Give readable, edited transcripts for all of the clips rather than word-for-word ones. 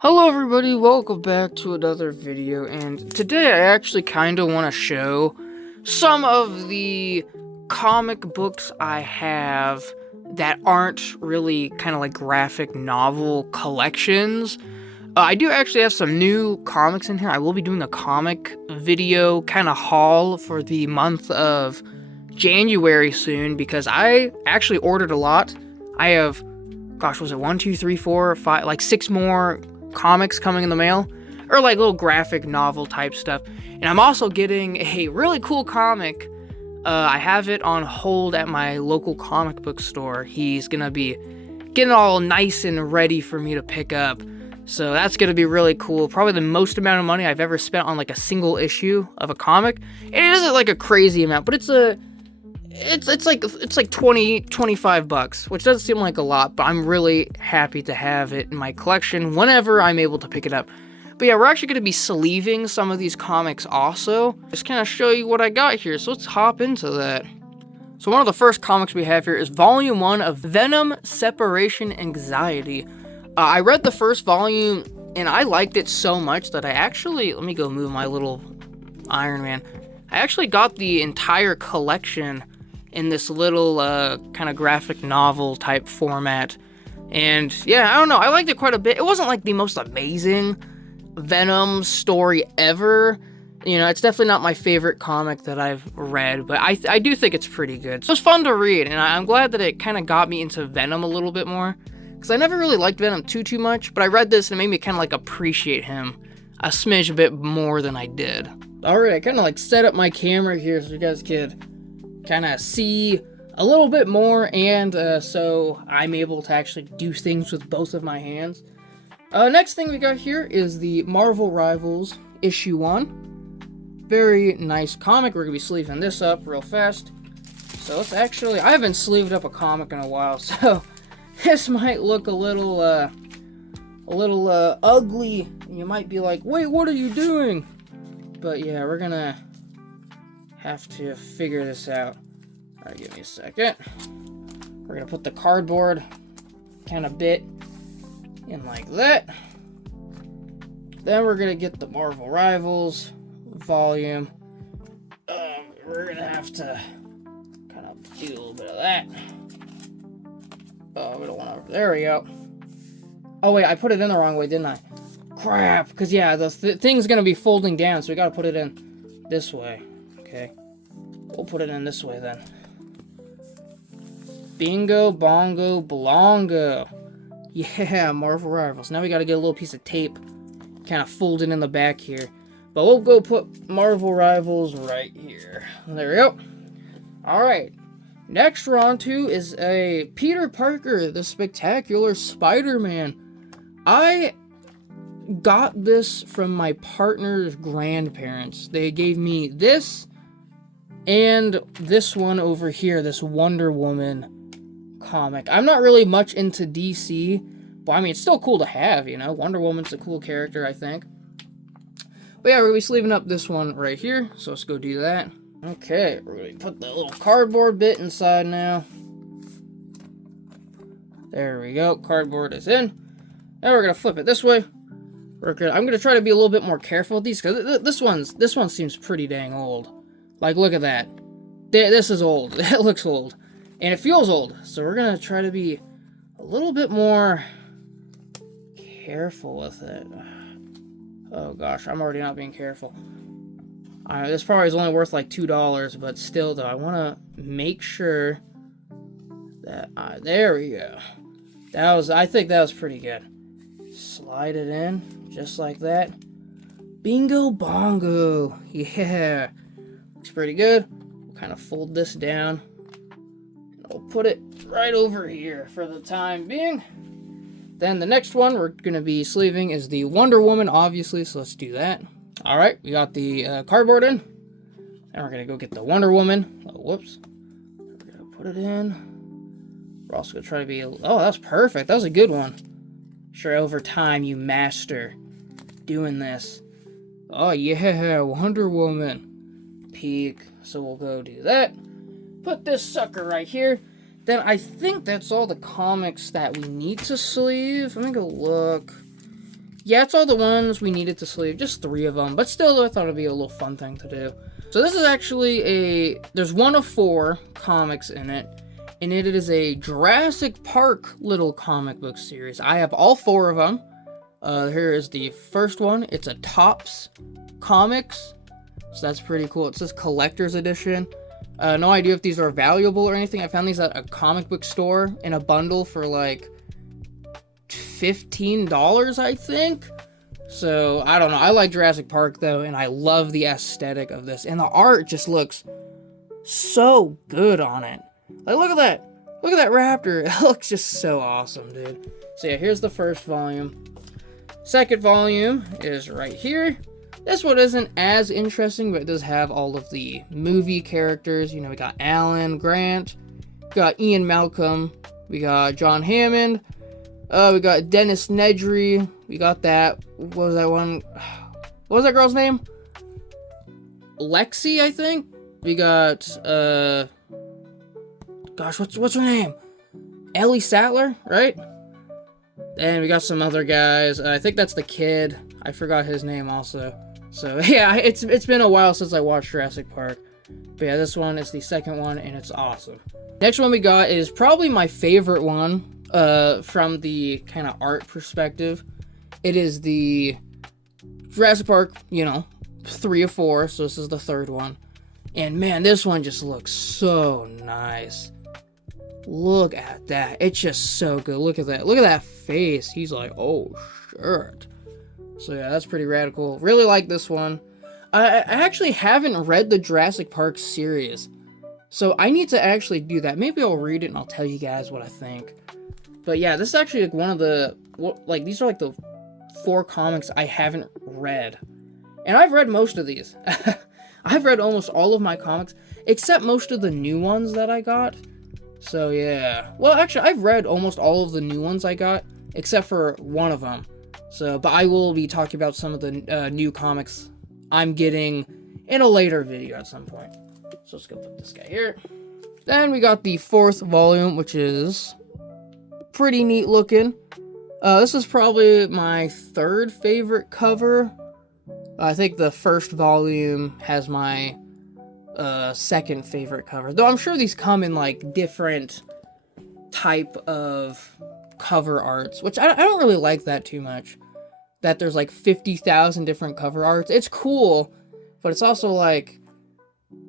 Hello everybody, welcome back to another video, and today I actually kind of want to show some of the comic books I have that aren't really kind of like graphic novel collections. I do actually have some new comics in here. I will be doing a comic video kind of haul for the month of January soon because I actually ordered a lot. I have, gosh, was it 1, 2, 3, 4, 5, like 6 more comics coming in the mail, or like little graphic novel type stuff. And I'm also getting a really cool comic. I have it on hold at my local comic book store. He's gonna be getting all nice and ready for me to pick up. So that's gonna be really cool. Probably the most amount of money I've ever spent on like a single issue of a comic. And it isn't like a crazy amount, but it's like 25 bucks, which doesn't seem like a lot, but I'm really happy to have it in my collection whenever I'm able to pick it up. But yeah, we're actually going to be sleeving some of these comics also. Just kind of show you what I got here, so let's hop into that. So one of the first comics we have here is Volume 1 of Venom Separation Anxiety. I read the first volume, and I liked it so much that I actually, let me go move my little Iron Man. I actually got the entire collection in this little kind of graphic novel type format. And yeah, I don't know, I liked it quite a bit. It wasn't like the most amazing Venom story ever. You know, it's definitely not my favorite comic that I've read, but I do think it's pretty good. So it's fun to read, and I'm glad that it kind of got me into Venom a little bit more, because I never really liked Venom too much, but I read this and it made me kind of like appreciate him a smidge bit more than I did. Alright, I kind of like set up my camera here so you guys could kind of see a little bit more, and so I'm able to actually do things with both of my hands. Next thing we got here is the Marvel Rivals issue 1. Very nice comic. We're gonna be sleeving this up real fast. So it's actually, I haven't sleeved up a comic in a while, so this might look a little ugly. You might be like, wait, what are you doing? But yeah, we're gonna have to figure this out. Alright, give me a second. We're gonna put the cardboard kind of bit in like that. Then we're gonna get the Marvel Rivals volume. We're gonna have to kind of do a little bit of that. Oh, we don't want to. There we go. Oh wait, I put it in the wrong way, didn't I? Crap, because yeah, the thing's gonna be folding down, so we gotta put it in this way. Okay, we'll put it in this way then. Bingo, bongo, blongo. Yeah, Marvel Rivals. Now we gotta get a little piece of tape, kind of folded in the back here. But we'll go put Marvel Rivals right here. There we go. Alright, next we're on to is a Peter Parker, the Spectacular Spider-Man. I got this from my partner's grandparents. They gave me this and this one over here, this Wonder Woman comic. I'm not really much into DC, but I mean, it's still cool to have, you know? Wonder Woman's a cool character, I think. But yeah, we're going to be sleeving up this one right here, so let's go do that. Okay, we're going to put the little cardboard bit inside now. There we go, cardboard is in. Now we're going to flip it this way. I'm going to try to be a little bit more careful with these, because this one seems pretty dang old. Like, look at that. This is old. It looks old. And it feels old. So we're going to try to be a little bit more careful with it. Oh gosh, I'm already not being careful. This probably is only worth like $2, but still though, I want to make sure that, there we go. I think that was pretty good. Slide it in, just like that. Bingo bongo. Yeah. Looks pretty good. We'll kind of fold this down. I'll put it right over here for the time being. Then the next one we're going to be sleeving is the Wonder Woman, obviously, so let's do that. Alright, we got the cardboard in. Then we're going to go get the Wonder Woman. Oh, whoops. We're going to put it in. We're also going to try to be... Oh, that's perfect. That was a good one. Sure, over time you master doing this. Oh, yeah, Wonder Woman. Peek. So we'll go do that. Put this sucker right here. Then I think that's all the comics that we need to sleeve. Let me go look. yeah, it's all the ones we needed to sleeve, just 3 of them, but still, I thought it'd be a little fun thing to do. So this is actually there's one of 4 comics in it, and it is a Jurassic Park little comic book series. I have all 4 of them. Here is the first one. It's a Topps Comics, so that's pretty cool. It says Collector's Edition. No idea if these are valuable or anything. I found these at a comic book store in a bundle for like $15, I think. So, I don't know. I like Jurassic Park, though, and I love the aesthetic of this. And the art just looks so good on it. Like, look at that. Look at that raptor. It looks just so awesome, dude. So, yeah, here's the first volume. Second volume is right here. This one isn't as interesting, but it does have all of the movie characters. You know, we got Alan Grant. We got Ian Malcolm. We got John Hammond. We got Dennis Nedry. We got that. What was that one? What was that girl's name? Lexi, I think. We got, gosh, what's her name? Ellie Sattler, right? And we got some other guys. I think that's the kid. I forgot his name also. So, yeah, it's been a while since I watched Jurassic Park. But yeah, this one is the second one, and it's awesome. Next one we got is probably my favorite one. From the kind of art perspective, it is the Jurassic Park, 3 of 4, so this is the third one. And man, this one just looks so nice. Look at that. It's just so good. Look at that. Look at that face. He's like, oh, shit. So yeah, that's pretty radical. Really like this one. I actually haven't read the Jurassic Park series, so I need to actually do that. Maybe I'll read it and I'll tell you guys what I think. But yeah, this is actually like one of the, these are like the 4 comics I haven't read. And I've read most of these. I've read almost all of my comics, except most of the new ones that I got. So yeah. Well, actually, I've read almost all of the new ones I got, except for one of them. So, but I will be talking about some of the new comics I'm getting in a later video at some point. So let's go put this guy here. Then we got the 4th volume, which is pretty neat looking. This is probably my 3rd favorite cover. I think the first volume has my 2nd favorite cover. Though I'm sure these come in like different type of cover arts, which I don't really like that too much. That there's like 50,000 different cover arts. It's cool, but it's also like,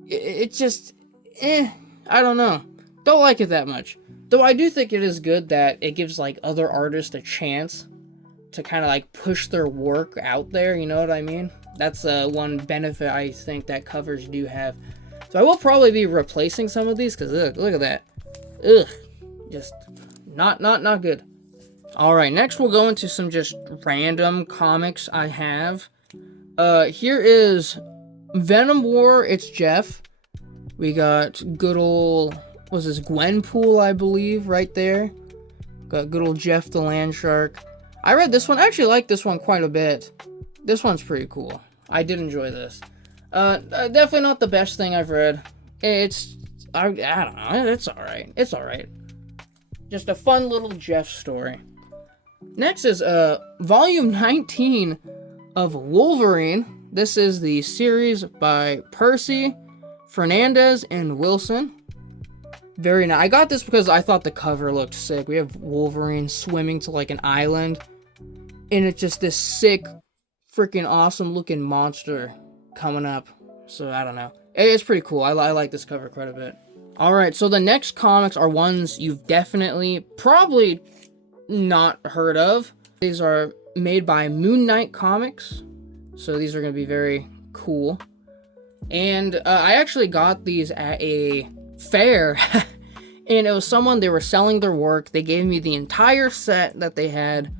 it's just, I don't know. Don't like it that much. Though I do think it is good that it gives like other artists a chance to kind of like push their work out there, you know what I mean? That's one benefit I think that covers do have. So I will probably be replacing some of these, because look at that. Ugh. Just not good. Alright, next we'll go into some just random comics I have. Here is Venom War, it's Jeff. We got good old, was this Gwenpool, I believe, right there. Got good old Jeff the Land Shark. I read this one. I actually like this one quite a bit. This one's pretty cool. I did enjoy this. Definitely not the best thing I've read. I don't know. It's alright. It's alright. Just a fun little Jeff story. Next is volume 19 of Wolverine. This is the series by Percy, Fernandez, and Wilson. Very nice. I got this because I thought the cover looked sick. We have Wolverine swimming to like an island, and it's just this sick, freaking awesome looking monster coming up. So I don't know. It's pretty cool. I like this cover quite a bit. Alright, so the next comics are ones you've definitely probably not heard of. These are made by Moon Knight Comics, so these are going to be very cool. And I actually got these at a fair, and it was someone, they were selling their work. They gave me the entire set that they had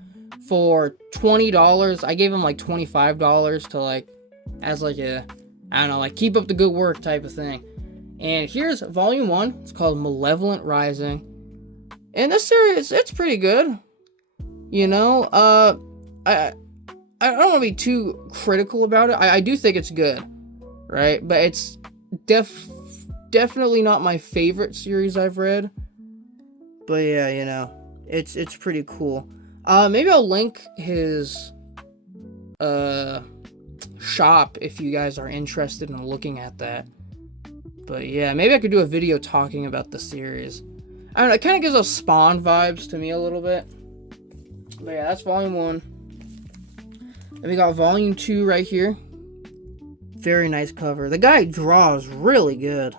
for $20. I gave them like $25 to like, as like a, I don't know, like keep up the good work type of thing. And here's volume 1. It's called Malevolent Rising. And this series, it's pretty good. You know, I don't want to be too critical about it. I do think it's good, right? But it's definitely not my favorite series I've read. But yeah, you know, it's pretty cool. Maybe I'll link his shop if you guys are interested in looking at that. But yeah, maybe I could do a video talking about the series. I don't know, it kind of gives us Spawn vibes to me a little bit. But yeah, that's volume 1. And we got volume 2 right here. Very nice cover. The guy draws really good.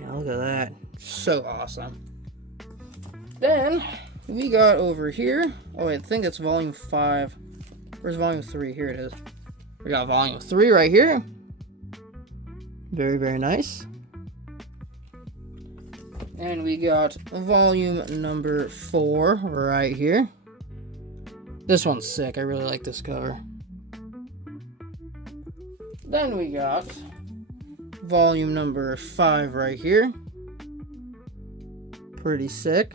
Yeah, look at that. So awesome. Then we got over here. Oh, I think it's volume 5. Where's volume 3? Here it is. We got volume 3 right here. Very, very nice. And we got volume number 4 right here. This one's sick. I really like this cover. Then we got volume number 5 right here. Pretty sick.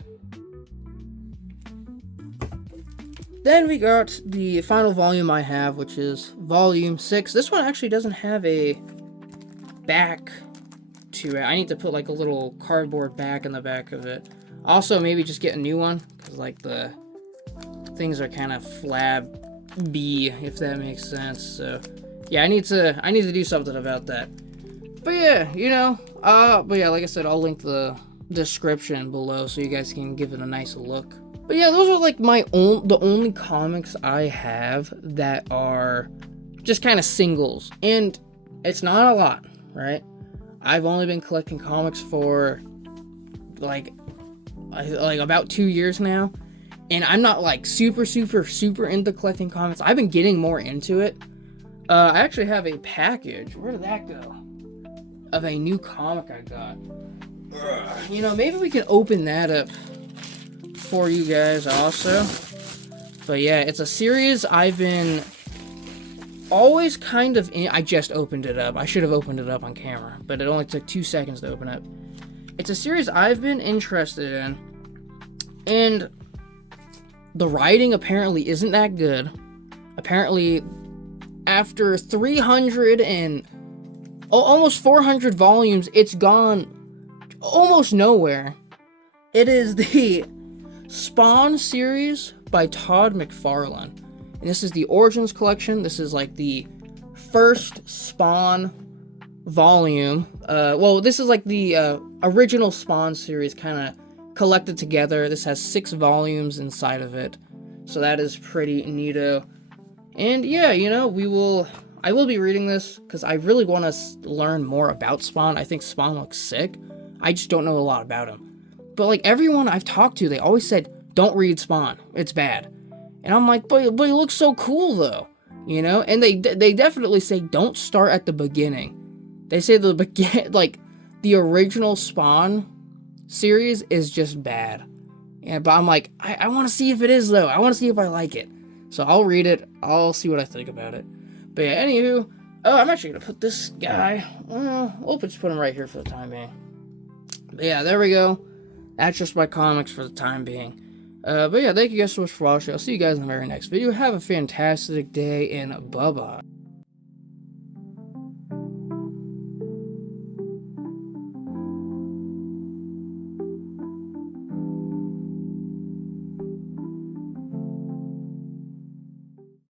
Then we got the final volume I have, which is volume 6. This one actually doesn't have a back to it. I need to put like a little cardboard back in the back of it. Also, maybe just get a new one, because like the things are kind of flabby, if that makes sense. So yeah, I need to do something about that. But yeah, you know, but yeah, like I said, I'll link the description below so you guys can give it a nice look. But yeah, those are like the only comics I have that are just kind of singles, and it's not a lot, right? I've only been collecting comics for like about 2 years now, and I'm not like super into collecting comics. I've been getting more into it. I actually have a package. Where did that go? Of a new comic I got. You know, maybe we can open that up for you guys also. But yeah, it's a series I've been always kind of in. I just opened it up. I should have opened it up on camera, but it only took 2 seconds to open up. It's a series I've been interested in, and the writing apparently isn't that good. Apparently, after 300 and almost 400 volumes, it's gone almost nowhere. It is the Spawn series by Todd McFarlane. And this is the Origins collection. This is like the first Spawn volume. Well, this is like the original Spawn series kind of collected together. This has 6 volumes inside of it. So that is pretty neato. And yeah, you know, I will be reading this because I really want to learn more about Spawn. I think Spawn looks sick. I just don't know a lot about him. But like everyone I've talked to, they always said, don't read Spawn. It's bad. And I'm like, but he looks so cool though, you know? And they definitely say don't start at the beginning. They say the original Spawn series is just bad. Yeah, but I'm like, I want to see if it is though. I want to see if I like it. So I'll read it. I'll see what I think about it. But yeah, anywho, I'm actually gonna put this guy. We'll just put him right here for the time being. But yeah, there we go. That's just my comics for the time being. But yeah, thank you guys so much for watching. I'll see you guys in the very next video. Have a fantastic day, and bye-bye.